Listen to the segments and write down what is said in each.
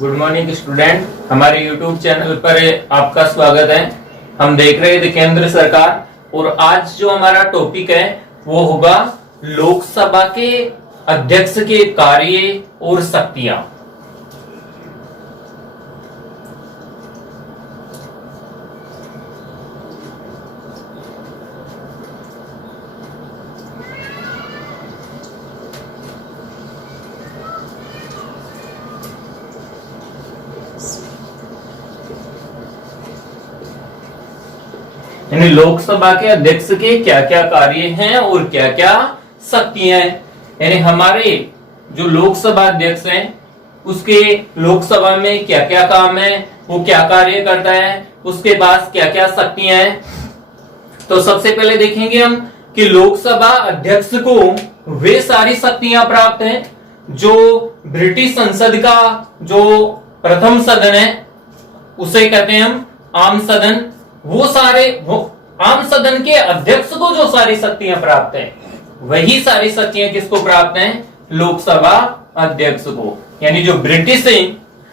Good morning student, हमारे YouTube channel पर आपका स्वागत है। हम देख रहे थे केंद्र सरकार और आज जो हमारा टॉपिक है वो होगा लोकसभा के अध्यक्ष के कार्य और शक्तियां। यानी लोकसभा के अध्यक्ष के क्या क्या कार्य हैं और क्या क्या शक्तियां हैं। यानी हमारे जो लोकसभा अध्यक्ष हैं उसके लोकसभा में क्या क्या काम है, वो क्या कार्य करता है, उसके पास क्या क्या शक्तियां हैं। तो सबसे पहले देखेंगे हम कि लोकसभा अध्यक्ष को वे सारी शक्तियां प्राप्त हैं जो ब्रिटिश संसद का जो प्रथम सदन है उसे कहते हैं हम आम सदन। वो आम सदन के अध्यक्ष को जो सारी शक्तियां प्राप्त हैं वही सारी शक्तियां किसको प्राप्त हैं? लोकसभा अध्यक्ष को। यानी जो ब्रिटिश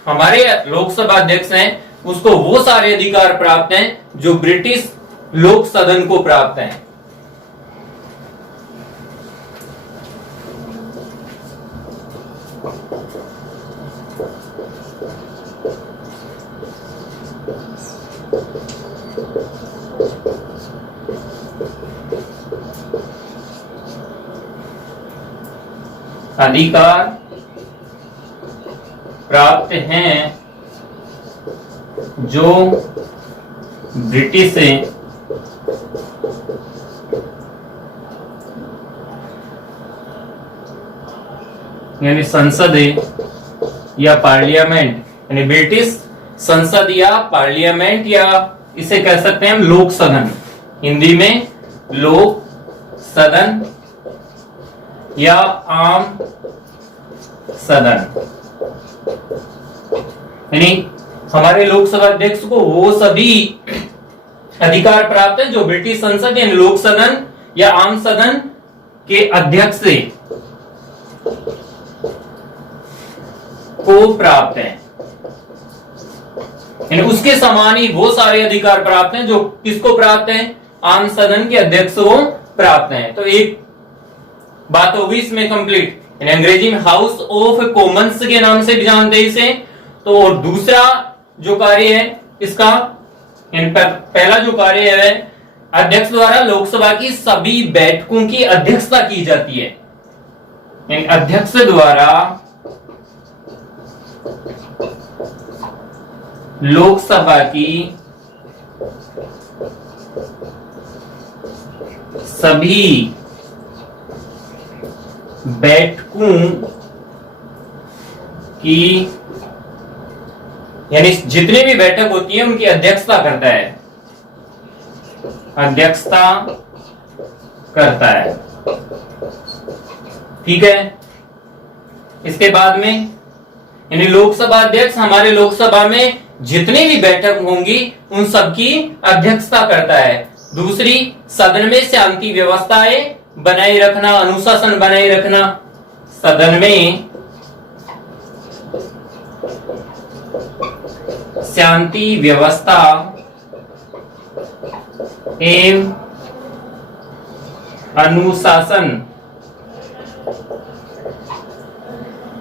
हमारे लोकसभा अध्यक्ष हैं उसको वो सारे अधिकार प्राप्त हैं जो ब्रिटिश लोक सदन को प्राप्त हैं। अधिकार प्राप्त हैं जो ब्रिटिश यानी संसद या पार्लियामेंट, यानी ब्रिटिश संसद या पार्लियामेंट या इसे कह सकते हैं हम लोक सदन, हिंदी में लोक सदन या आम सदन। यानी हमारे लोकसभा अध्यक्ष को वो सभी अधिकार प्राप्त है जो ब्रिटिश संसद यानी लोक सदन या आम सदन के अध्यक्ष से को प्राप्त है। यानी उसके समान ही वो सारे अधिकार प्राप्त हैं जो किसको प्राप्त हैं? आम सदन के अध्यक्ष को प्राप्त हैं। तो एक बात होगी इसमें कंप्लीट। अंग्रेजी में हाउस ऑफ कॉमन्स के नाम से भी जानते हैं इसे। तो और दूसरा जो कार्य है इसका, पहला जो कार्य है अध्यक्ष द्वारा लोकसभा की सभी बैठकों की अध्यक्षता की जाती है। अध्यक्ष द्वारा लोकसभा की सभी बैठकों की यानी जितनी भी बैठक होती है उनकी अध्यक्षता करता है, अध्यक्षता करता है। ठीक है। इसके बाद में यानी लोकसभा अध्यक्ष हमारे लोकसभा में जितनी भी बैठक होंगी उन सबकी अध्यक्षता करता है। दूसरी, सदन में शांति व्यवस्थाएं बनाए रखना, अनुशासन बनाए रखना। सदन में शांति व्यवस्था एवं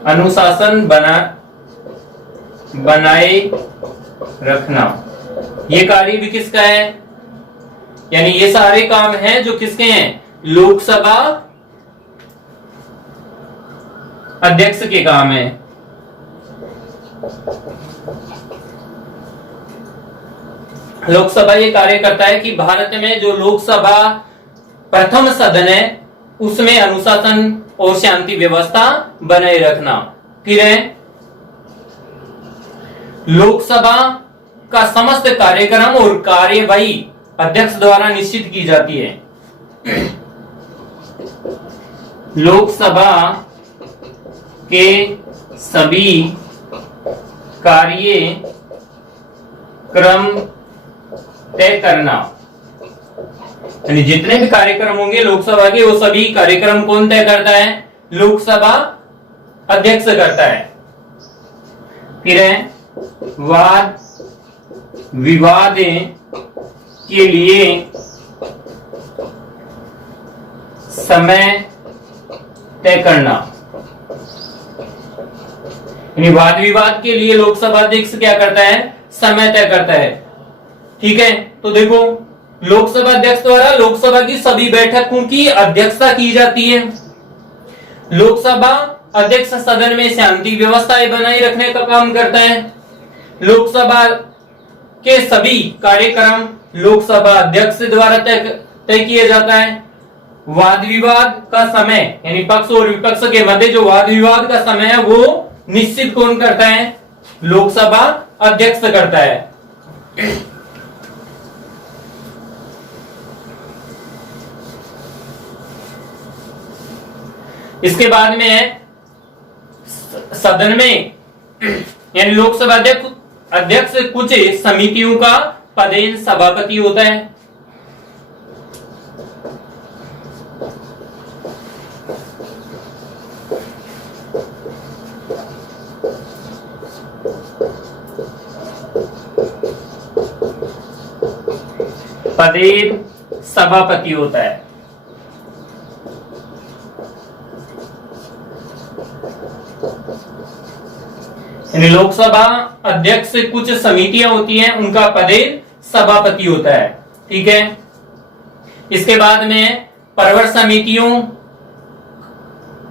अनुशासन बनाए रखना। ये कार्य भी किसका है? यानी ये सारे काम हैं जो किसके हैं? लोकसभा अध्यक्ष के काम है। लोकसभा ये कार्य करता है कि भारत में जो लोकसभा प्रथम सदन है उसमें अनुशासन और शांति व्यवस्था बनाए रखना। फिर है लोकसभा का समस्त कार्यक्रम और कार्यवाही अध्यक्ष द्वारा निश्चित की जाती है। लोकसभा के सभी कार्यक्रम तय करना, यानी जितने भी कार्यक्रम होंगे लोकसभा के वो सभी कार्यक्रम कौन तय करता है? लोकसभा अध्यक्ष करता है। फिर है वाद विवाद के लिए समय तय करना। यानी वाद विवाद के लिए लोकसभा अध्यक्ष क्या करता है? समय तय करता है। ठीक है, तो देखो लोकसभा अध्यक्ष द्वारा लोकसभा की सभी बैठकों की अध्यक्षता की जाती है। लोकसभा अध्यक्ष सदन में शांति व्यवस्था बनाए रखने का काम करता है। लोकसभा के सभी कार्यक्रम लोकसभा अध्यक्ष द्वारा तय किया जाता है। वाद विवाद का समय यानी पक्ष और विपक्ष के मध्य जो वाद विवाद का समय है वो निश्चित कौन करता है? लोकसभा अध्यक्ष करता है। इसके बाद में है सदन में यानी लोकसभा अध्यक्ष कुछ समितियों का पदेन सभापति होता है। पदेन सभापति होता है। यानी लोकसभा अध्यक्ष से कुछ समितियां होती हैं, उनका पदेन सभापति होता है। ठीक है, इसके बाद में प्रवर समितियों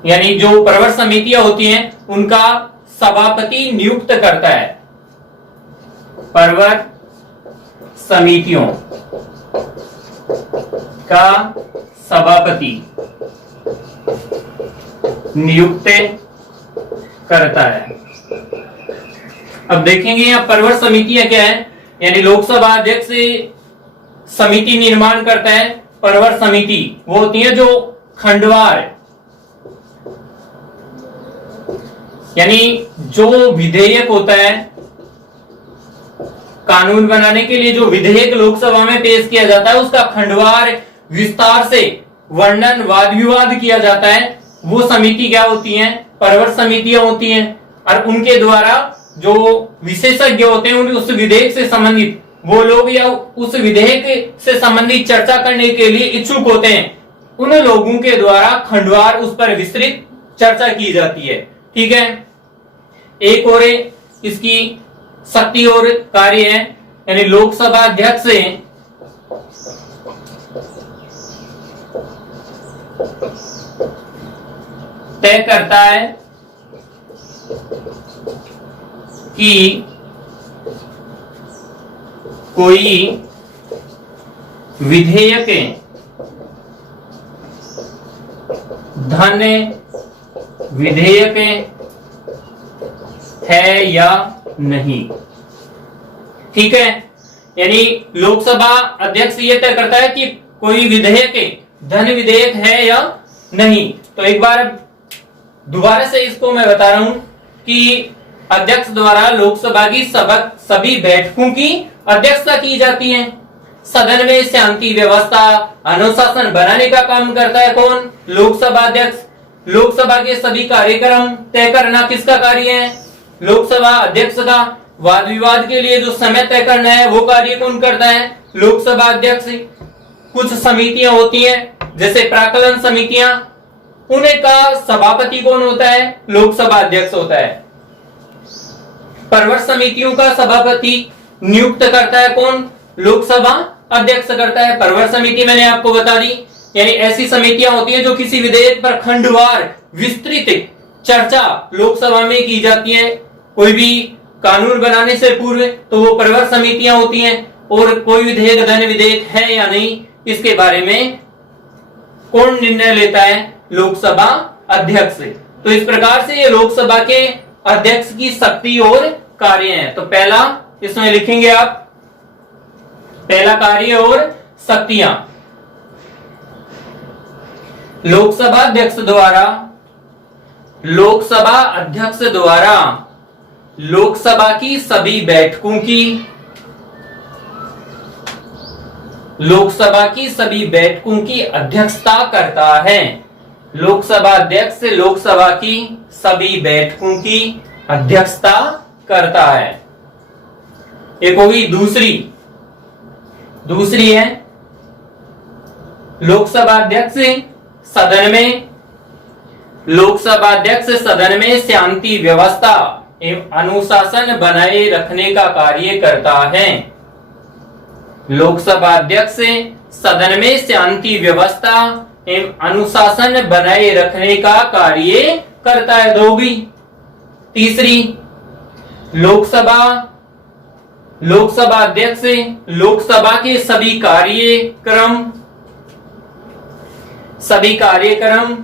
यानी जो प्रवर समितियां होती हैं उनका सभापति नियुक्त करता है। प्रवर समितियों का सभापति नियुक्त करता है। अब देखेंगे यहां प्रवर समितियां क्या है। यानी लोकसभा अध्यक्ष समिति निर्माण करता है। प्रवर समिति वो होती है जो खंडवार यानी जो विधेयक होता है, कानून बनाने के लिए जो विधेयक लोकसभा में पेश किया जाता है उसका खंडवार विस्तार से वर्णन वाद विवाद किया जाता है। वो समिति क्या होती है? प्रवर समितियां होती हैं। और उनके द्वारा जो विशेषज्ञ होते हैं उस विधेयक से संबंधित वो लोग या उस विधेयक से संबंधित चर्चा करने के लिए इच्छुक होते हैं, उन लोगों के द्वारा खंडवार उस पर विस्तृत चर्चा की जाती है। ठीक है, एक और इसकी शक्ति और कार्य है। यानी लोकसभा अध्यक्ष तय करता है कि कोई विधेयक धन विधेयक है या नहीं। ठीक है, यानी लोकसभा अध्यक्ष ये तय करता है कि कोई विधेयक धन विधेयक है या नहीं। तो एक बार दोबारा से इसको मैं बता रहा हूं कि अध्यक्ष द्वारा लोकसभा की सभी बैठकों की अध्यक्षता की जाती है। सदन में शांति व्यवस्था अनुशासन बनाने का काम करता है कौन? लोकसभा अध्यक्ष। लोकसभा के सभी कार्यक्रम तय करना किसका कार्य है? लोकसभा अध्यक्ष का। वाद विवाद के लिए जो समय तय करना है वो कार्य कौन करता है? लोकसभा अध्यक्ष। कुछ समितियां होती हैं जैसे प्राक्कलन समितियां, उनका सभापति कौन होता है? लोकसभा अध्यक्ष होता है। प्रवर समितियों का सभापति नियुक्त करता है कौन? लोकसभा अध्यक्ष करता है। प्रवर समिति मैंने आपको बता दी, यानी ऐसी समितियां होती हैं जो किसी विधेयक पर खंडवार विस्तृत चर्चा लोकसभा में की जाती है। कोई भी कानून बनाने से पूर्व तो वो प्रवर समितियां होती हैं, और कोई विधेयक धन विधेयक है या नहीं इसके बारे में कौन निर्णय लेता है? लोकसभा अध्यक्ष। तो इस प्रकार से ये लोकसभा के अध्यक्ष की शक्ति और कार्य हैं। तो पहला इसमें लिखेंगे आप, पहला कार्य और शक्तियां। लोकसभा अध्यक्ष द्वारा लोकसभा की सभी बैठकों की अध्यक्षता करता है। लोकसभा अध्यक्ष लोकसभा की सभी बैठकों की अध्यक्षता करता है। एक होगी दूसरी है लोकसभा अध्यक्ष सदन में शांति व्यवस्था एवं अनुशासन बनाए रखने का कार्य करता है। लोकसभा अध्यक्ष सदन में शांति व्यवस्था एवं अनुशासन बनाए रखने का कार्य करता है। दोगी तीसरी लोकसभा अध्यक्ष लोकसभा के सभी कार्यक्रम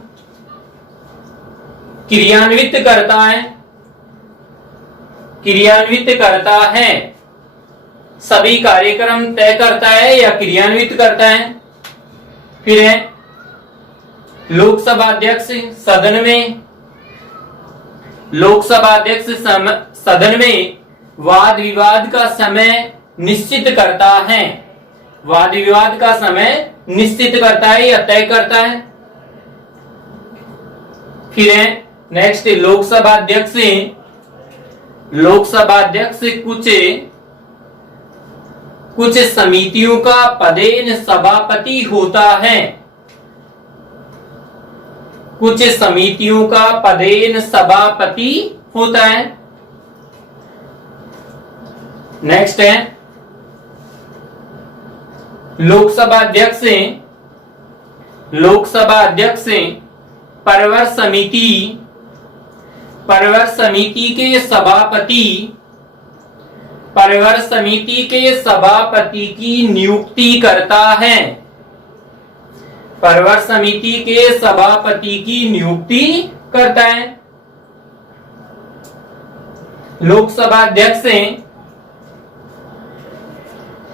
क्रियान्वित करता है। सभी कार्यक्रम तय करता है या क्रियान्वित करता है। फिर है लोकसभा अध्यक्ष सदन में वाद विवाद का समय निश्चित करता है। वाद विवाद का समय निश्चित करता है या तय करता है। फिर है नेक्स्ट लोकसभा अध्यक्ष कुछ समितियों का पदेन सभापति होता है। कुछ समितियों का पदेन सभापति होता है। नेक्स्ट है लोकसभा अध्यक्ष परवर समिति के सभापति की नियुक्ति करता है। परवर समिति के सभापति की नियुक्ति करता है। लोकसभा अध्यक्ष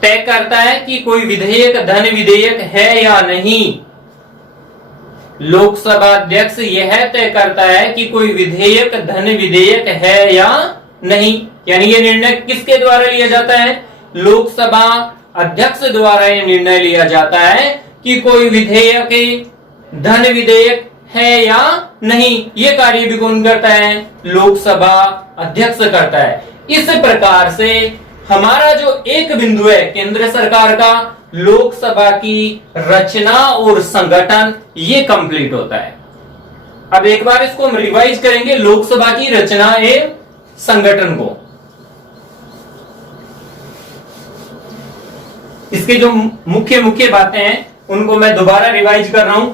तय करता है कि कोई विधेयक धन विधेयक है या नहीं। लोकसभा अध्यक्ष यह तय करता है कि कोई विधेयक धन विधेयक है या नहीं। यानी ये निर्णय किसके द्वारा लिया जाता है? लोकसभा अध्यक्ष द्वारा ये निर्णय लिया जाता है कि कोई विधेयक धन विधेयक है या नहीं। ये कार्य भी कौन करता है? लोकसभा अध्यक्ष करता है। इस प्रकार से हमारा जो एक बिंदु है केंद्र सरकार का, लोकसभा की रचना और संगठन, ये कंप्लीट होता है। अब एक बार इसको हम रिवाइज करेंगे, लोकसभा की रचना एवं संगठन को। इसके जो मुख्य बातें हैं उनको मैं दोबारा रिवाइज कर रहा हूं।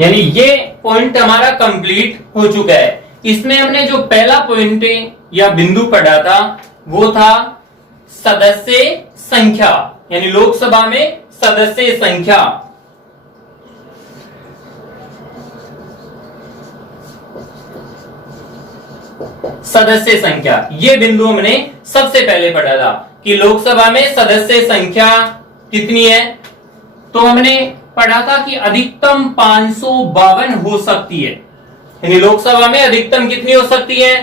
यानी ये पॉइंट हमारा कंप्लीट हो चुका है। इसमें हमने जो पहला पॉइंट या बिंदु पढ़ा था वो था सदस्य संख्या, यानी लोकसभा में सदस्य संख्या। सदस्य संख्या ये बिंदु हमने सबसे पहले पढ़ा था कि लोकसभा में सदस्य संख्या कितनी है। तो हमने पढ़ा था कि अधिकतम 552 हो सकती है, यानी लोकसभा में अधिकतम कितनी हो सकती है?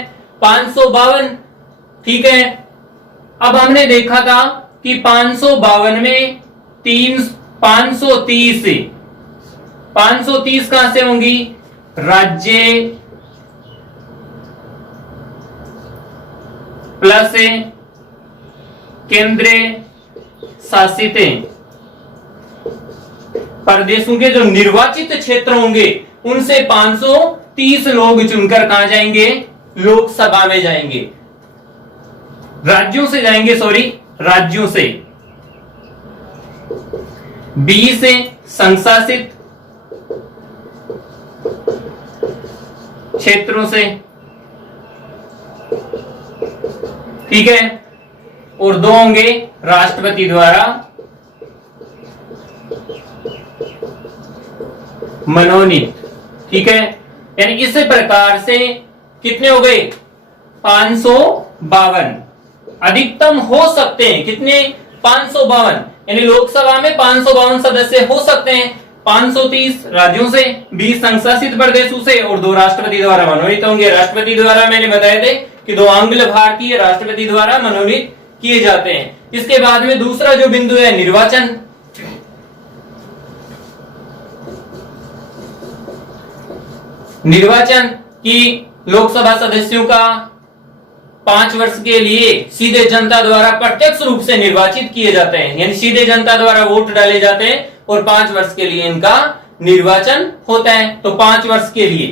552। ठीक है। अब हमने देखा था कि 552 में 530 कहां से होंगी? राज्य प्लस केंद्र शासित प्रदेशों के जो निर्वाचित क्षेत्र होंगे उनसे 530 लोग चुनकर कहां जाएंगे? लोकसभा में जाएंगे। राज्यों से जाएंगे, राज्यों से। 20 संशासित क्षेत्रों से। ठीक है। और 2 होंगे राष्ट्रपति द्वारा मनोनीत। ठीक है। यानी इस प्रकार से कितने हो गए? 552। अधिकतम हो सकते हैं कितने? 552, यानी लोकसभा में 552 सदस्य हो सकते हैं। 530 राज्यों से, 20 संघ शासित प्रदेशों से और 2 राष्ट्रपति द्वारा मनोनीत होंगे। राष्ट्रपति द्वारा मैंने बताए थे कि 2 आंग्ल भारतीय राष्ट्रपति द्वारा मनोनीत किए जाते हैं। इसके बाद में दूसरा जो बिंदु है निर्वाचन। निर्वाचन की लोकसभा सदस्यों का 5 वर्ष के लिए सीधे जनता द्वारा प्रत्यक्ष रूप से निर्वाचित किए जाते हैं, यानी सीधे जनता द्वारा वोट डाले जाते हैं और 5 वर्ष के लिए इनका निर्वाचन होता है। तो 5 वर्ष के लिए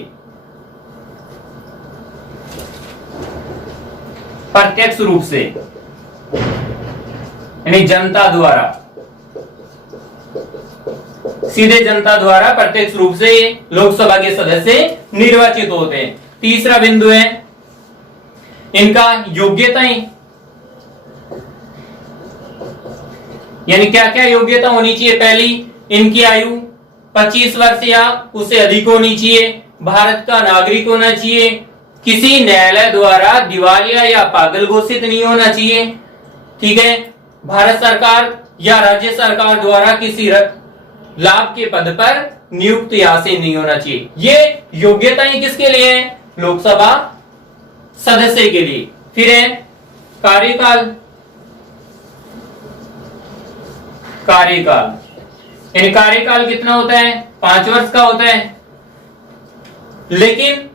प्रत्यक्ष रूप से, यानी जनता द्वारा, सीधे जनता द्वारा प्रत्यक्ष रूप से लोकसभा के सदस्य निर्वाचित होते हैं। तीसरा बिंदु है इनका योग्यताएं, यानी क्या क्या योग्यता होनी चाहिए। पहली, इनकी आयु 25 वर्ष या उससे अधिक होनी चाहिए, भारत का नागरिक होना चाहिए, किसी न्यायालय द्वारा दिवालिया या पागल घोषित नहीं होना चाहिए, ठीक है, भारत सरकार या राज्य सरकार द्वारा किसी लाभ के पद पर नियुक्त या आसीन नहीं होना चाहिए। ये योग्यताएं किसके लिए है? लोकसभा सदस्य के लिए। फिर है कार्यकाल। कार्यकाल यानी कार्यकाल कितना होता है? 5 वर्ष का होता है, लेकिन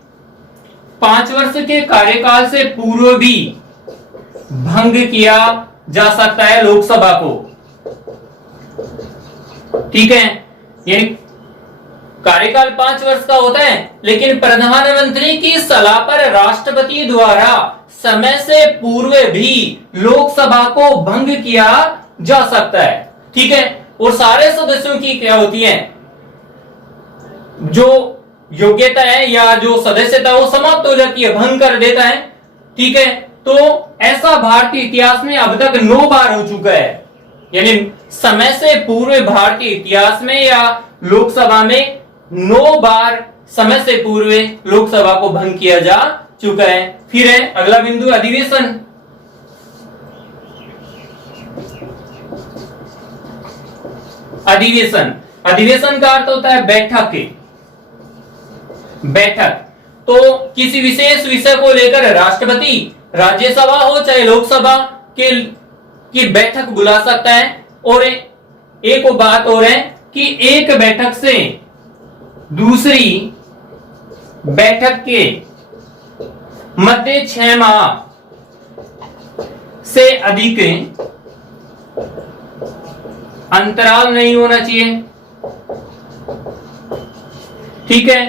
5 वर्ष के कार्यकाल से पूर्व भी भंग किया जा सकता है लोकसभा को, ठीक है। यानी कार्यकाल 5 वर्ष का होता है, लेकिन प्रधानमंत्री की सलाह पर राष्ट्रपति द्वारा समय से पूर्व भी लोकसभा को भंग किया जा सकता है, ठीक है। और सारे सदस्यों की क्या होती है, जो योग्यता है या जो सदस्यता वो समाप्त हो जाती है, भंग कर देता है, ठीक है। तो ऐसा भारतीय इतिहास में अब तक 9 बार हो चुका है, यानी समय से पूर्व भारतीय इतिहास में या लोकसभा में 9 बार समय से पूर्व लोकसभा को भंग किया जा चुका है। फिर है अगला बिंदु अधिवेशन। अधिवेशन, अधिवेशन का अर्थ होता है बैठक। बैठक तो किसी विशेष विषय को लेकर राष्ट्रपति राज्यसभा हो चाहे लोकसभा के की बैठक बुला सकता है। और एक बात और है कि एक बैठक से दूसरी बैठक के मध्य 6 माह से अधिक अंतराल नहीं होना चाहिए, ठीक है।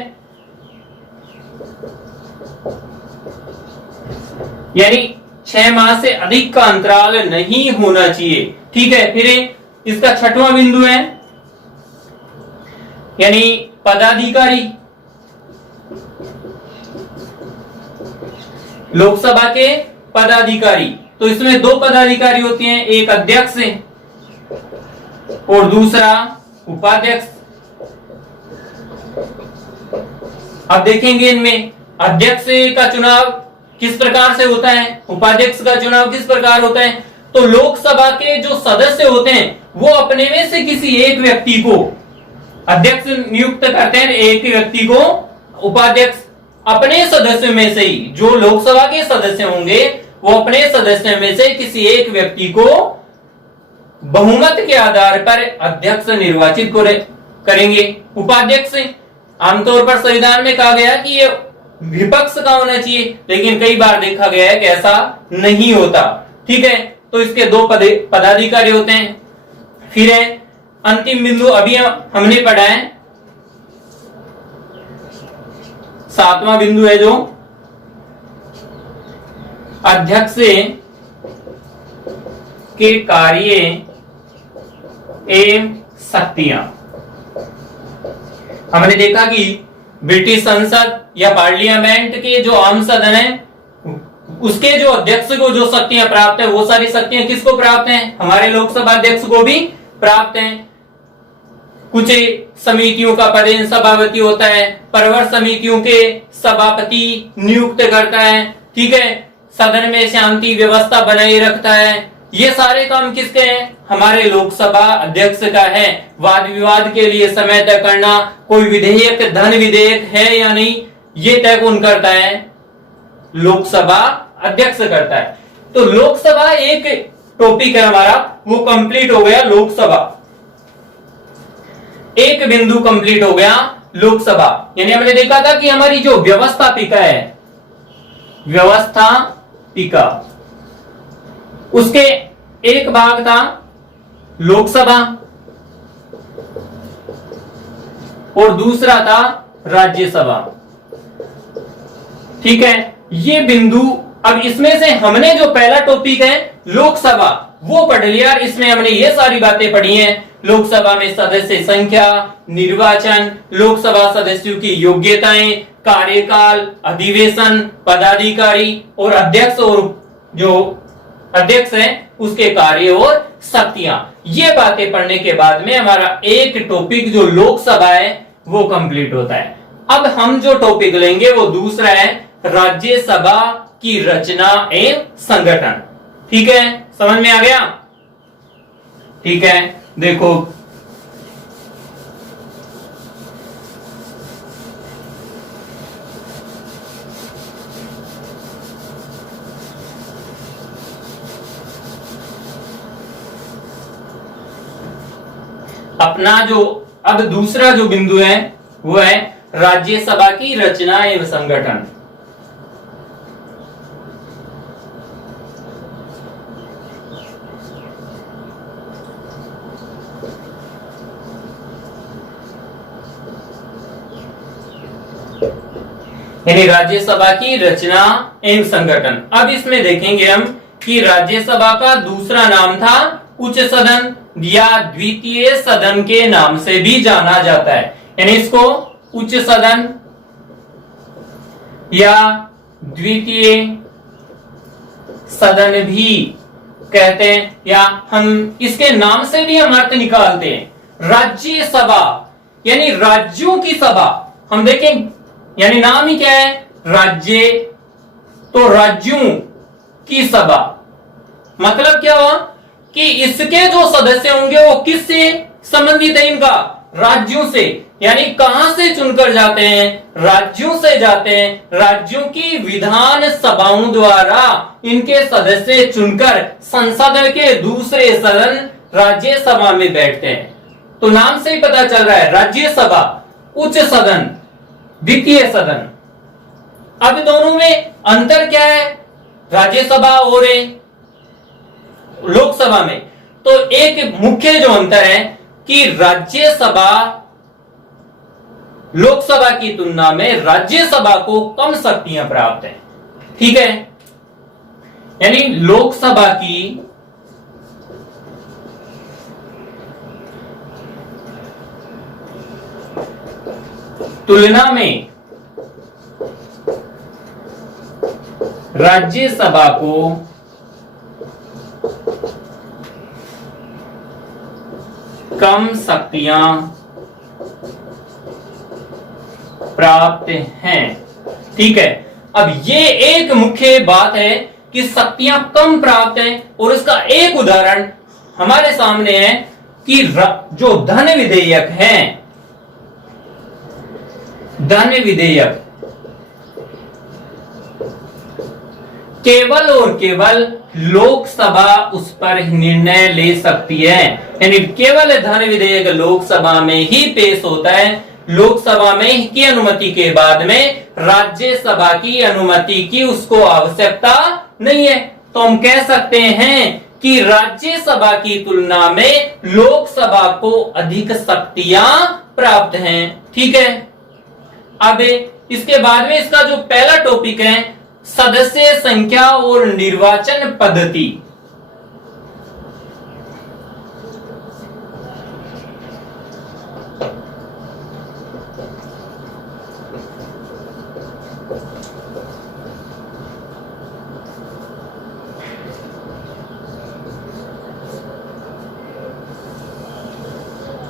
यानी 6 माह से अधिक का अंतराल नहीं होना चाहिए, ठीक है। फिर इसका 6वां बिंदु है यानी पदाधिकारी। लोकसभा के पदाधिकारी, तो इसमें 2 पदाधिकारी होते हैं, एक अध्यक्ष और दूसरा उपाध्यक्ष। अब देखेंगे इनमें अध्यक्ष का चुनाव किस प्रकार से होता है, उपाध्यक्ष का चुनाव किस प्रकार होता है। तो लोकसभा के जो सदस्य होते हैं वो अपने में से किसी एक व्यक्ति को अध्यक्ष नियुक्त करते हैं, एक व्यक्ति को उपाध्यक्ष अपने सदस्यों में से ही, जो लोकसभा के सदस्य होंगे वो अपने सदस्यों में से किसी एक व्यक्ति को बहुमत के आधार पर अध्यक्ष निर्वाचित करेंगे। उपाध्यक्ष आमतौर पर संविधान में कहा गया कि ये विपक्ष का होना चाहिए, लेकिन कई बार देखा गया है कि ऐसा नहीं होता, ठीक है। तो इसके 2 पदाधिकारी होते हैं। फिर है अंतिम बिंदु, अभी हमने पढ़ा है 7वां बिंदु है जो अध्यक्ष के कार्य एवं शक्तियां। हमने देखा कि ब्रिटिश संसद या पार्लियामेंट के जो आम सदन है उसके जो अध्यक्ष को जो शक्तियां प्राप्त है वो सारी शक्तियां किसको प्राप्त हैं? हमारे लोकसभा अध्यक्ष को भी प्राप्त हैं। कुछ समितियों का पदेन सभापति होता है, प्रवर समितियों के सभापति नियुक्त करता है, ठीक है। सदन में शांति व्यवस्था बनाए रखता है, ये सारे काम किसके हैं? हमारे लोकसभा अध्यक्ष का है। वाद विवाद के लिए समय तय करना, कोई विधेयक धन विधेयक है या नहीं, ये तय कौन करता है? लोकसभा अध्यक्ष करता है। तो लोकसभा एक टॉपिक है हमारा, वो कंप्लीट हो गया। लोकसभा एक बिंदु कंप्लीट हो गया। लोकसभा यानी हमने देखा था कि हमारी जो व्यवस्थापिका है, व्यवस्थापिका, उसके एक भाग था लोकसभा और दूसरा था राज्यसभा। ठीक है, ये बिंदु, अब इसमें से हमने जो पहला टॉपिक है लोकसभा वो पढ़ लिया। इसमें हमने ये सारी बातें पढ़ी हैं। लोकसभा में सदस्य संख्या, निर्वाचन, लोकसभा सदस्यों की योग्यताएं, कार्यकाल, अधिवेशन, पदाधिकारी और अध्यक्ष, और जो अध्यक्ष है उसके कार्य और शक्तियां। ये बातें पढ़ने के बाद में हमारा एक टॉपिक जो लोकसभा है वो कंप्लीट होता है। अब हम जो टॉपिक लेंगे वो दूसरा है राज्यसभा की रचना एवं संगठन। ठीक है, समझ में आ गया? ठीक है, देखो अपना जो अब दूसरा जो बिंदु है वो है राज्यसभा की रचना एवं संगठन। यानी राज्यसभा की रचना एवं संगठन। अब इसमें देखेंगे हम कि राज्यसभा का दूसरा नाम था उच्च सदन या द्वितीय सदन के नाम से भी जाना जाता है। यानी इसको उच्च सदन या द्वितीय सदन भी कहते हैं, या हम इसके नाम से भी हम अर्थ निकालते हैं। राज्यसभा यानी राज्यों की सभा। हम देखें, यानी नाम ही क्या है? राज्य, तो राज्यों की सभा। मतलब क्या हुआ कि इसके जो सदस्य होंगे वो किससे संबंधित है? इनका राज्यों से। यानी कहां से चुनकर जाते हैं? राज्यों से जाते हैं। राज्यों की विधान सभाओं द्वारा इनके सदस्य चुनकर संसद के दूसरे सदन राज्यसभा में बैठते हैं। तो नाम से ही पता चल रहा है, राज्यसभा, उच्च सदन, द्वितीय सदन। अब दोनों में अंतर क्या है? राज्यसभा और लोकसभा में तो एक मुख्य जो अंतर है कि राज्यसभा लोकसभा की तुलना में राज्यसभा को कम शक्तियां प्राप्त हैं। ठीक है, यानी लोकसभा की तुलना में राज्यसभा को कम शक्तियां प्राप्त हैं। ठीक है, अब ये एक मुख्य बात है कि शक्तियां कम प्राप्त हैं, और इसका एक उदाहरण हमारे सामने है कि जो धन विधेयक हैं, धन विधेयक केवल और केवल लोकसभा उस पर निर्णय ले सकती है। यानी केवल धन विधेयक लोकसभा में ही पेश होता है। लोकसभा में की अनुमति के बाद में राज्यसभा की अनुमति की उसको आवश्यकता नहीं है। तो हम कह सकते हैं कि राज्यसभा की तुलना में लोकसभा को अधिक शक्तियां प्राप्त हैं। ठीक है, अब इसके बाद में इसका जो पहला टॉपिक है सदस्य संख्या और निर्वाचन पद्धति।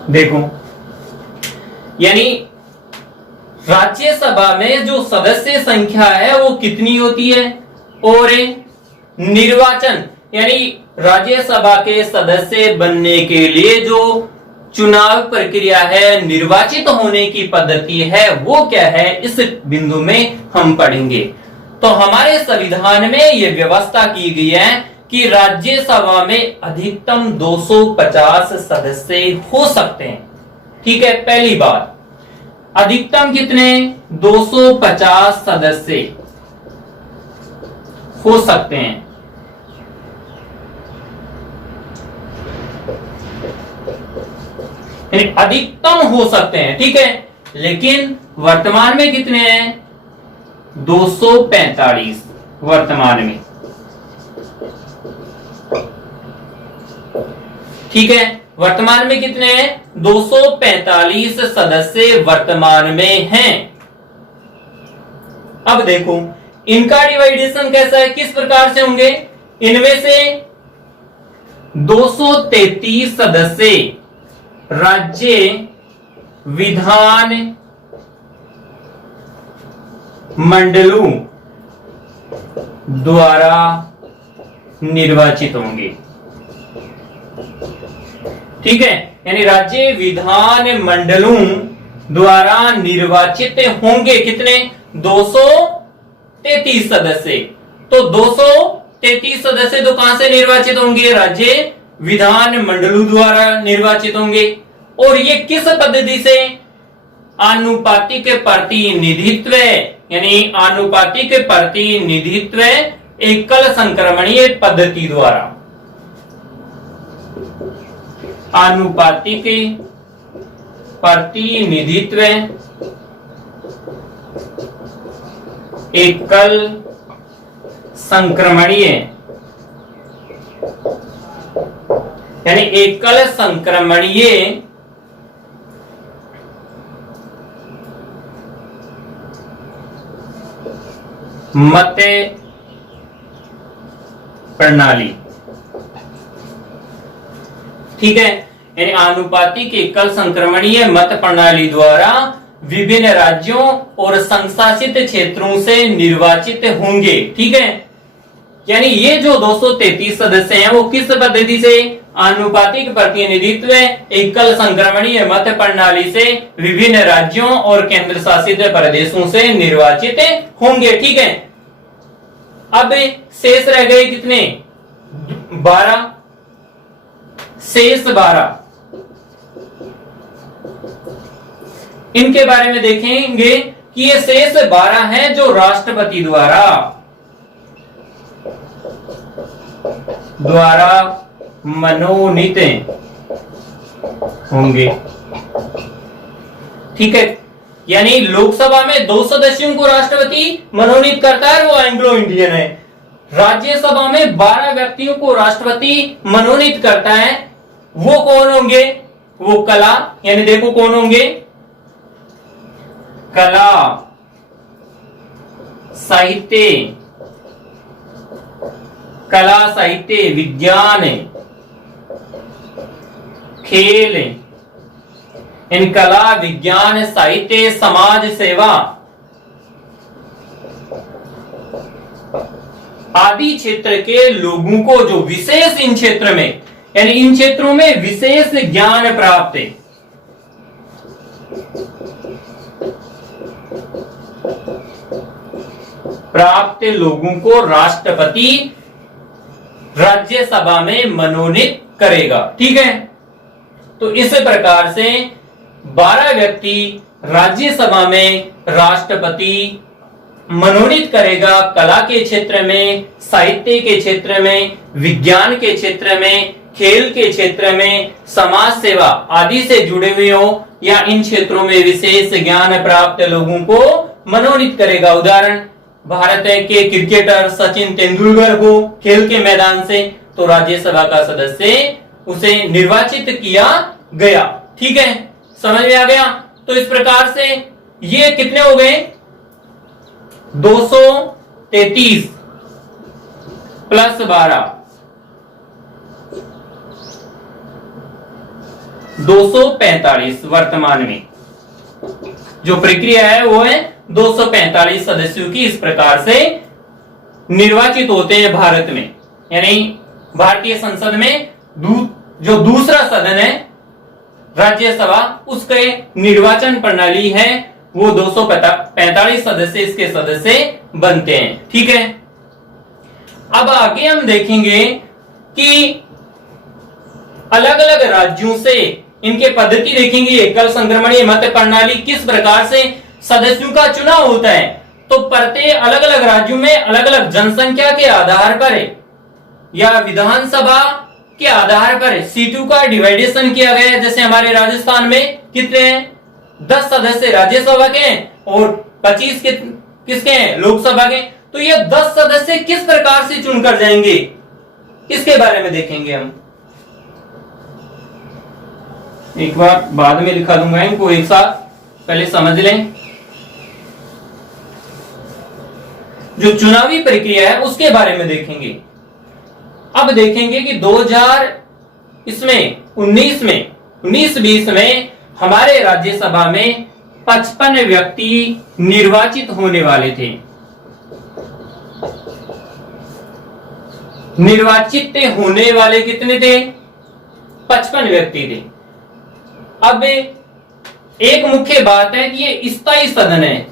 देखो, यानी राज्यसभा में जो सदस्य संख्या है वो कितनी होती है, और निर्वाचन यानी राज्यसभा के सदस्य बनने के लिए जो चुनाव प्रक्रिया है, निर्वाचित होने की पद्धति है, वो क्या है, इस बिंदु में हम पढ़ेंगे। तो हमारे संविधान में यह व्यवस्था की गई है कि राज्यसभा में अधिकतम 250 सदस्य हो सकते हैं। ठीक है, पहली बात, अधिकतम कितने, 250 सदस्य हो सकते हैं। अधिकतम हो सकते हैं, ठीक है, लेकिन वर्तमान में कितने हैं, 245 वर्तमान में। ठीक है, वर्तमान में कितने हैं, 245 सदस्य वर्तमान में हैं। अब देखो इनका डिवाइडेशन कैसा है, किस प्रकार से होंगे, इनमें से 233 सदस्य राज्य विधान मंडलों द्वारा निर्वाचित होंगे। ठीक है, यानी राज्य विधान मंडलों द्वारा निर्वाचित होंगे कितने, 233 सदस्य। तो 233 सदस्य तो कहां से निर्वाचित होंगे, राज्य विधान मंडलों द्वारा निर्वाचित होंगे। और ये किस पद्धति से, आनुपातिक प्रतिनिधित्व, यानी आनुपातिक प्रतिनिधित्व एकल संक्रमणीय पद्धति द्वारा, आनुपातिक प्रतिनिधित्व एकल संक्रमणीय, यानी एकल संक्रमणीय मत प्रणाली। ठीक है, यानी आनुपातिक एकल संक्रमणीय मत प्रणाली द्वारा विभिन्न राज्यों और संशासित क्षेत्रों से निर्वाचित होंगे। ठीक है, यानी ये जो 233 सदस्य हैं वो किस पद्धति से, आनुपातिक प्रतिनिधित्व एकल संक्रमणीय मत प्रणाली से विभिन्न राज्यों और केंद्र शासित प्रदेशों से निर्वाचित होंगे। ठीक है, अब शेष रह गए कितने, 12, शेष 12। इनके बारे में देखेंगे कि ये शेष 12 हैं जो राष्ट्रपति द्वारा मनोनीत होंगे। ठीक है, यानी लोकसभा में 2 सदस्यों को राष्ट्रपति मनोनीत करता है, वो एंग्लो इंडियन है। राज्यसभा में 12 व्यक्तियों को राष्ट्रपति मनोनीत करता है, वो कौन होंगे, वो कला, यानी देखो कौन होंगे, कला, साहित्य, कला साहित्य, विज्ञान, खेल, इन कला विज्ञान साहित्य समाज सेवा आदि क्षेत्र के लोगों को जो विशेष इन क्षेत्र में, यानी इन क्षेत्रों में विशेष ज्ञान प्राप्त लोगों को राष्ट्रपति राज्यसभा में मनोनीत करेगा। ठीक है, तो इस प्रकार से 12 व्यक्ति राज्यसभा में राष्ट्रपति मनोनीत करेगा, कला के क्षेत्र में, साहित्य के क्षेत्र में, विज्ञान के क्षेत्र में, खेल के क्षेत्र में, समाज सेवा आदि से जुड़े हुए हो या इन क्षेत्रों में विशेष ज्ञान प्राप्त लोगों को मनोनीत करेगा। उदाहरण, भारत के क्रिकेटर सचिन तेंदुलकर को खेल के मैदान से तो राज्यसभा का सदस्य उसे निर्वाचित किया गया। ठीक है, समझ में आ गया। तो इस प्रकार से ये कितने हो गए, 233 प्लस 12, 245 वर्तमान में जो प्रक्रिया है वो है 245 सदस्यों की इस प्रकार से निर्वाचित होते हैं भारत में। यानी भारतीय संसद में जो दूसरा सदन है राज्यसभा, उसके निर्वाचन प्रणाली है वो 245 सदस्य इसके सदस्य बनते हैं। ठीक है, अब आगे हम देखेंगे कि अलग अलग राज्यों से इनके पद्धति देखेंगे, एकल संक्रमणीय मत प्रणाली किस प्रकार से सदस्यों का चुनाव होता है। तो प्रत्येक अलग अलग राज्यों में अलग अलग जनसंख्या के आधार पर या विधानसभा के आधार पर सीटों का डिवाइडेशन किया गया है। जैसे हमारे राजस्थान में कितने हैं, 10 सदस्य राज्यसभा के हैं और 25 किसके हैं, लोकसभा के। तो ये 10 सदस्य किस प्रकार से चुनकर जाएंगे, इसके बारे में देखेंगे हम। एक बार बाद में लिखा दूंगा इनको, एक साथ पहले समझ लें। जो चुनावी प्रक्रिया है उसके बारे में देखेंगे। अब देखेंगे कि 2019-20 में हमारे राज्यसभा में 55 व्यक्ति निर्वाचित होने वाले थे। निर्वाचित होने वाले कितने थे, 55 व्यक्ति थे। अब एक मुख्य बात है कि ये स्थायी सदन है।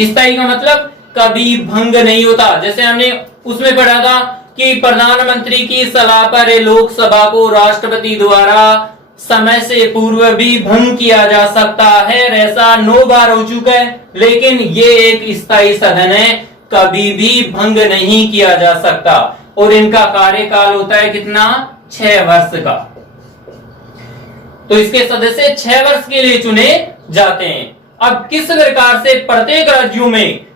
स्थायी का मतलब कभी भंग नहीं होता। जैसे हमने उसमें पढ़ा था कि प्रधानमंत्री की सलाह पर लोकसभा को राष्ट्रपति द्वारा समय से पूर्व भी भंग किया जा सकता है, ऐसा 9 बार हो चुका है। लेकिन ये एक स्थायी सदन है, कभी भी भंग नहीं किया जा सकता। और इनका कार्यकाल होता है कितना, 6 वर्ष का। तो इसके सदस्य 6 वर्ष के लिए चुने जाते हैं। अब किस प्रकार से प्रत्येक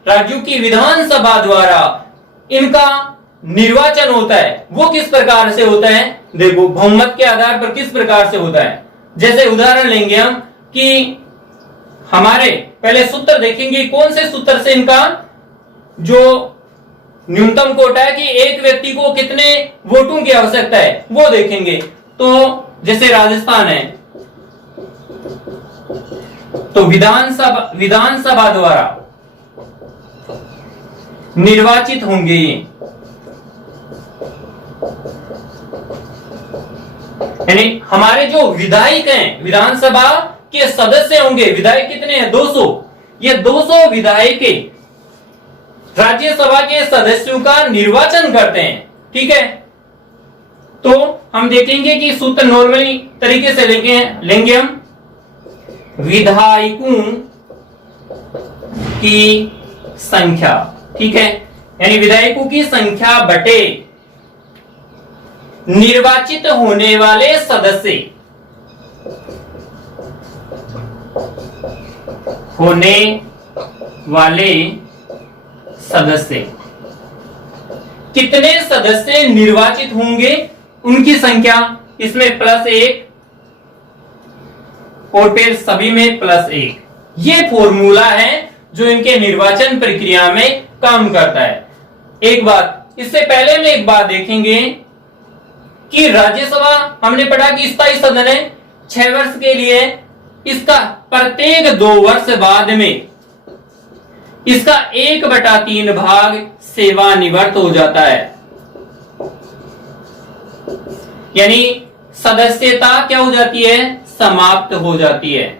राज्यों की विधानसभा द्वारा इनका निर्वाचन होता है, वो किस प्रकार से होता है, देखो बहुमत के आधार पर किस प्रकार से होता है। जैसे उदाहरण लेंगे हम कि हमारे पहले सूत्र देखेंगे, कौन से सूत्र से इनका जो न्यूनतम कोटा है कि एक व्यक्ति को कितने वोटों की आवश्यकता है वो देखेंगे। तो जैसे राजस्थान है तो विधानसभा द्वारा निर्वाचित होंगे ये, यानी हमारे जो विधायक हैं, विधानसभा के सदस्य होंगे, विधायक कितने हैं, 200। ये 200 विधायक राज्यसभा के सदस्यों का निर्वाचन करते हैं। ठीक है, तो हम देखेंगे कि सूत्र नॉर्मली तरीके से लेंगे हम, विधायकों की संख्या। ठीक है, यानी विधायकों की संख्या बटे निर्वाचित होने वाले सदस्य, कितने सदस्य निर्वाचित होंगे उनकी संख्या, इसमें +1 और फिर सभी में +1। ये फॉर्मूला है जो इनके निर्वाचन प्रक्रिया में काम करता है। एक बात, इससे पहले में एक बात देखेंगे कि राज्यसभा हमने पढ़ा कि स्थायी सदन है, 6 वर्ष के लिए। इसका प्रत्येक 2 वर्ष बाद में इसका 1/3 भाग सेवानिवृत्त हो जाता है, यानी सदस्यता क्या हो जाती है, समाप्त हो जाती है।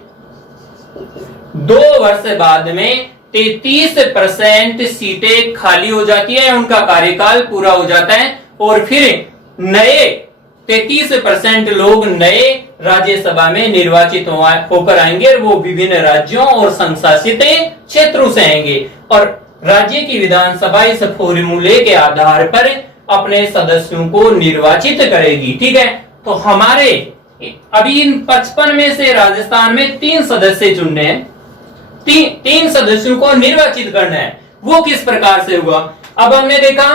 2 वर्ष बाद में 33% सीटें खाली हो जाती है, उनका कार्यकाल पूरा हो जाता है और फिर नए 33% लोग नए राज्यसभा में निर्वाचित होकर आएंगे। वो विभिन्न राज्यों और संघ शासित क्षेत्रों से आएंगे और राज्य की विधानसभा इस फॉर्मूले के आधार पर अपने सदस्यों को निर्वाचित करेगी। ठीक है, तो हमारे अभी इन 55 में से राजस्थान में 3 सदस्य चुनने हैं, 3 सदस्यों को निर्वाचित करना है। वो किस प्रकार से हुआ, अब हमने देखा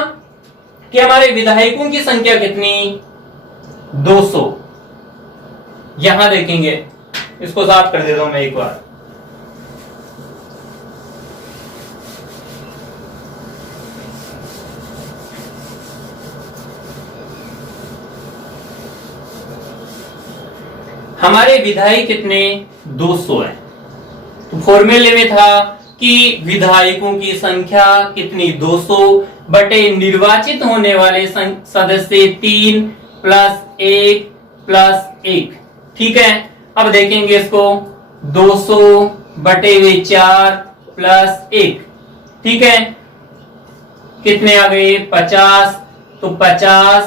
कि हमारे विधायकों की संख्या कितनी, 200। यहां देखेंगे, इसको साफ कर देता हूं मैं एक बार। हमारे विधायक कितने, 200 है। तो फॉर्मूले में था कि विधायकों की संख्या कितनी 200 बटे निर्वाचित होने वाले सदस्य 3 + 1 + 1। ठीक है, अब देखेंगे इसको 200 बटे 4 + 1। ठीक है, कितने आ गए 50, तो 50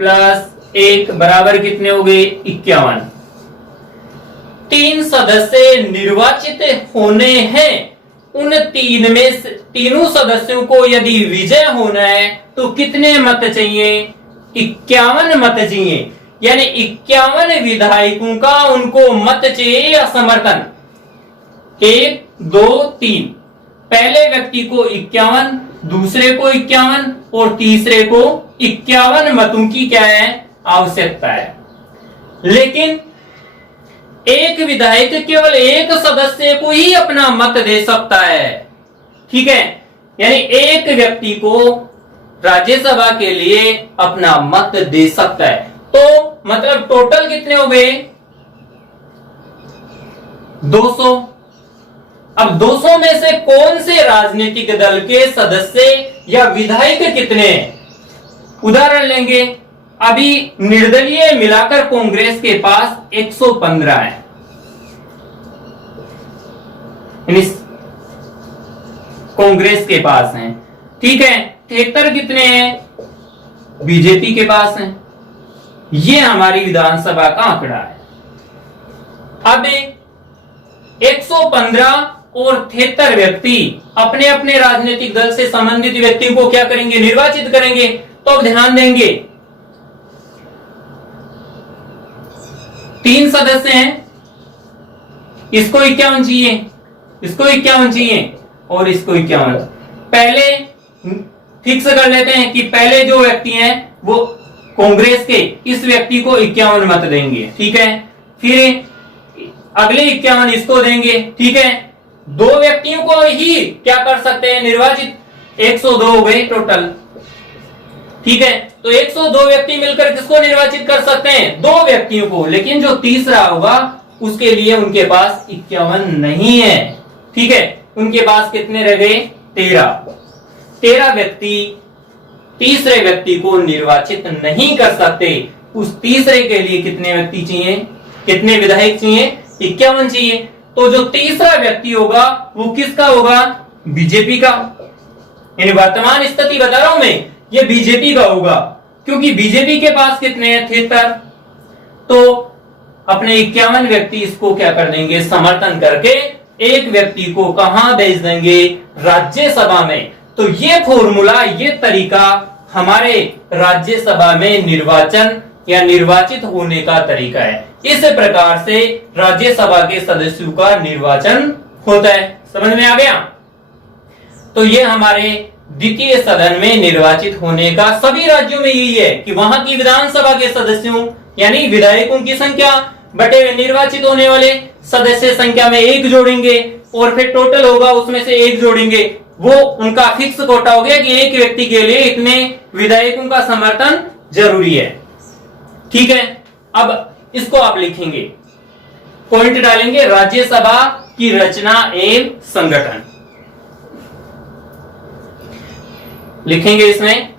+ 1 बराबर कितने हो गए 51। 3 सदस्य निर्वाचित होने हैं, उन तीनों सदस्यों को यदि विजय होना है तो कितने मत चाहिए 51 मत चाहिए, यानी 51 विधायकों का उनको मत चाहिए या समर्थन। 1 2 3, पहले व्यक्ति को 51, दूसरे को 51 और तीसरे को 51 मतों की क्या है आवश्यकता है। लेकिन एक विधायक केवल एक सदस्य को ही अपना मत दे सकता है। ठीक है, यानी एक व्यक्ति को राज्यसभा के लिए अपना मत दे सकता है। तो मतलब टोटल कितने हो गए 200। अब 200 में से कौन से राजनीतिक दल के सदस्य या विधायक कितने हैं? उदाहरण लेंगे, अभी निर्दलीय मिलाकर कांग्रेस के पास 115 है, कांग्रेस के पास हैं। ठीक है, 73 कितने हैं बीजेपी के पास हैं। ये हमारी विधानसभा का आंकड़ा है। अब 115 और 73 व्यक्ति अपने अपने राजनीतिक दल से संबंधित व्यक्तियों को क्या करेंगे निर्वाचित करेंगे। तो अब ध्यान देंगे 3 सदस्य हैं, इसको 51 चाहिए, इसको 51 चाहिए और इसको 51। पहले फिक्स कर लेते हैं कि पहले जो व्यक्ति हैं वो कांग्रेस के, इस व्यक्ति को 51 मत देंगे। ठीक है, फिर अगले 51 इसको देंगे। ठीक है, 2 व्यक्तियों को ही क्या कर सकते हैं निर्वाचित, 102 हो गए टोटल। ठीक है, तो 102 व्यक्ति मिलकर किसको निर्वाचित कर सकते हैं 2 व्यक्तियों को, लेकिन जो तीसरा होगा उसके लिए उनके पास 51 नहीं है। ठीक है, उनके पास कितने रह गए 13 व्यक्ति तीसरे व्यक्ति को निर्वाचित नहीं कर सकते। उस तीसरे के लिए कितने व्यक्ति चाहिए, कितने विधायक चाहिए 51 चाहिए। तो जो तीसरा व्यक्ति होगा वो किसका होगा बीजेपी का, यानी वर्तमान स्थिति बता रहा हूं मैं, ये बीजेपी का होगा, क्योंकि बीजेपी के पास कितने हैं 73। तो अपने 51 व्यक्ति इसको क्या कर देंगे समर्थन करके एक व्यक्ति को कहां भेज देंगे राज्यसभा में। तो ये फॉर्मूला, ये तरीका हमारे राज्यसभा में निर्वाचन या निर्वाचित होने का तरीका है। इस प्रकार से राज्यसभा के सदस्यों का निर्वाचन होता है। समझ में आ गया? तो ये हमारे द्वितीय सदन में निर्वाचित होने का सभी राज्यों में यही है कि वहां की विधानसभा के सदस्यों यानी विधायकों की संख्या बटे निर्वाचित होने वाले सदस्य संख्या में 1 जोड़ेंगे और फिर टोटल होगा उसमें से 1 जोड़ेंगे। वो उनका फिक्स कोटा हो गया कि एक व्यक्ति के लिए इतने विधायकों का समर्थन जरूरी है। ठीक है, अब इसको आप लिखेंगे, पॉइंट डालेंगे राज्यसभा की रचना एवं संगठन लिखेंगे। इसमें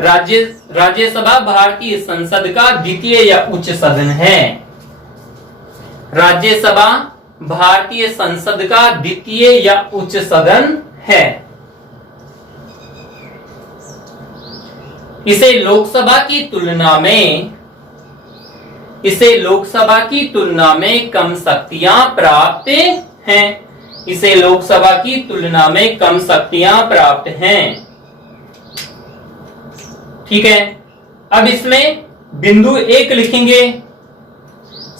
राज्यसभा भारतीय संसद का द्वितीय या उच्च सदन है। राज्यसभा भारतीय संसद का द्वितीय या उच्च सदन है। इसे लोकसभा की तुलना में कम शक्तियां प्राप्त हैं। इसे लोकसभा की तुलना में कम शक्तियां प्राप्त हैं। ठीक है, अब इसमें बिंदु 1 लिखेंगे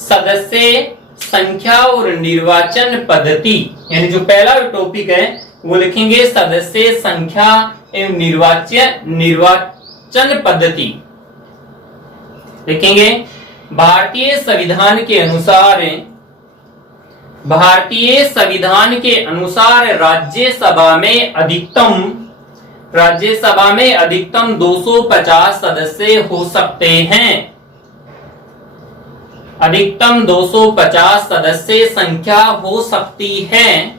सदस्य संख्या और निर्वाचन पद्धति, यानी जो पहला टॉपिक है वो लिखेंगे सदस्य संख्या एवं निर्वाचन पद्धति। लिखेंगे भारतीय संविधान के अनुसार राज्यसभा में अधिकतम 250 सदस्य हो सकते हैं। अधिकतम 250 सदस्य संख्या हो सकती है।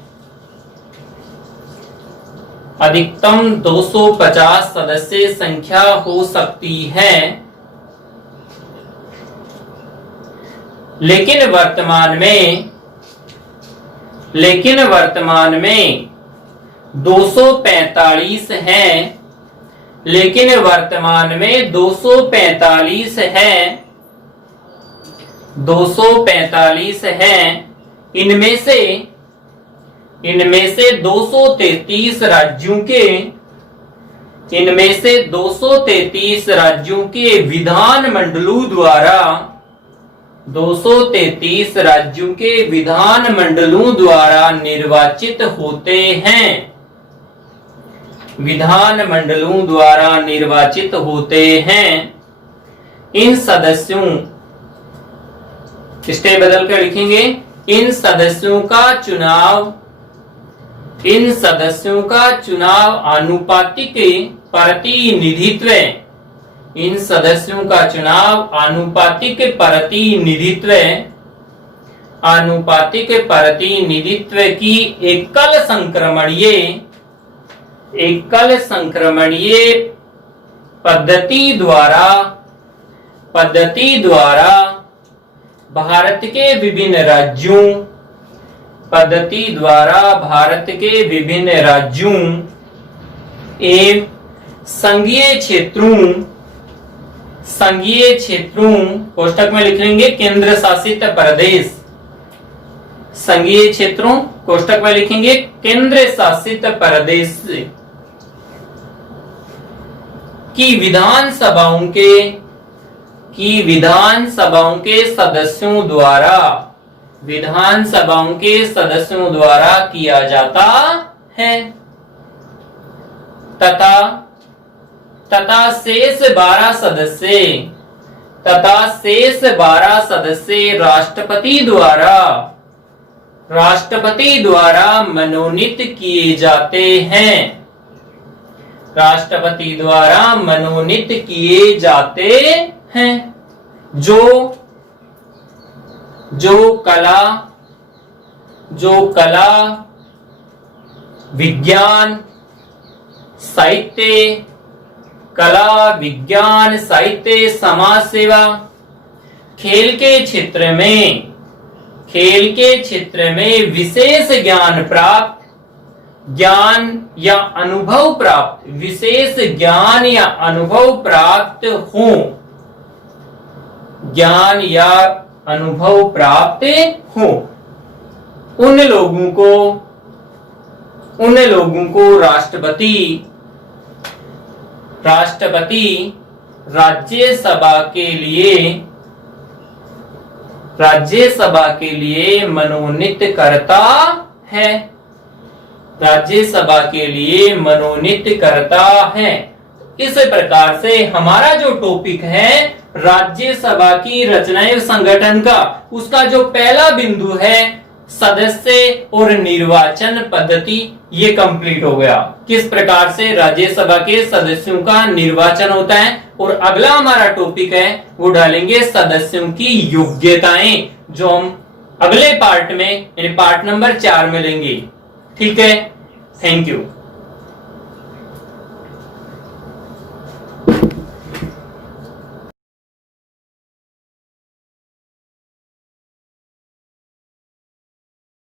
अधिकतम 250 सदस्य संख्या हो सकती है, लेकिन वर्तमान में 245 हैं, लेकिन वर्तमान में 245 हैं, 245 हैं। इनमें से 233 राज्यों के विधानमंडलों द्वारा 233 राज्यों के विधानमंडलों द्वारा निर्वाचित होते हैं, विधानमंडलों द्वारा निर्वाचित होते हैं। इन सदस्यों, स्टेप बदल कर लिखेंगे, इन सदस्यों का चुनाव आनुपातिक प्रतिनिधित्व, इन सदस्यों का चुनाव आनुपातिक प्रतिनिधित्व की एकल संक्रमणीय पद्धति द्वारा भारत के विभिन्न राज्यों एवं संघीय क्षेत्रों कोष्टक में लिख लेंगे केंद्र शासित प्रदेश, संघीय क्षेत्रों कोष्टक में लिखेंगे केंद्र शासित प्रदेश की विधानसभाओं के सदस्यों द्वारा किया जाता है, तथा शेष 12 सदस्य राष्ट्रपति द्वारा मनोनीत किए जाते हैं, जो कला विज्ञान साहित्य समाज सेवा खेल के क्षेत्र में विशेष ज्ञान या अनुभव प्राप्त हो उन लोगों को राष्ट्रपति राज्यसभा के लिए मनोनीत करता है। इस प्रकार से हमारा जो टॉपिक है राज्यसभा की रचना एवं संगठन का, उसका जो पहला बिंदु है सदस्य और निर्वाचन पद्धति, ये कंप्लीट हो गया। किस प्रकार से राज्यसभा के सदस्यों का निर्वाचन होता है। और अगला हमारा टॉपिक है वो डालेंगे सदस्यों की योग्यताएं, जो हम अगले पार्ट में यानी पार्ट नंबर 4 में लेंगे। ठीक है, थैंक यू।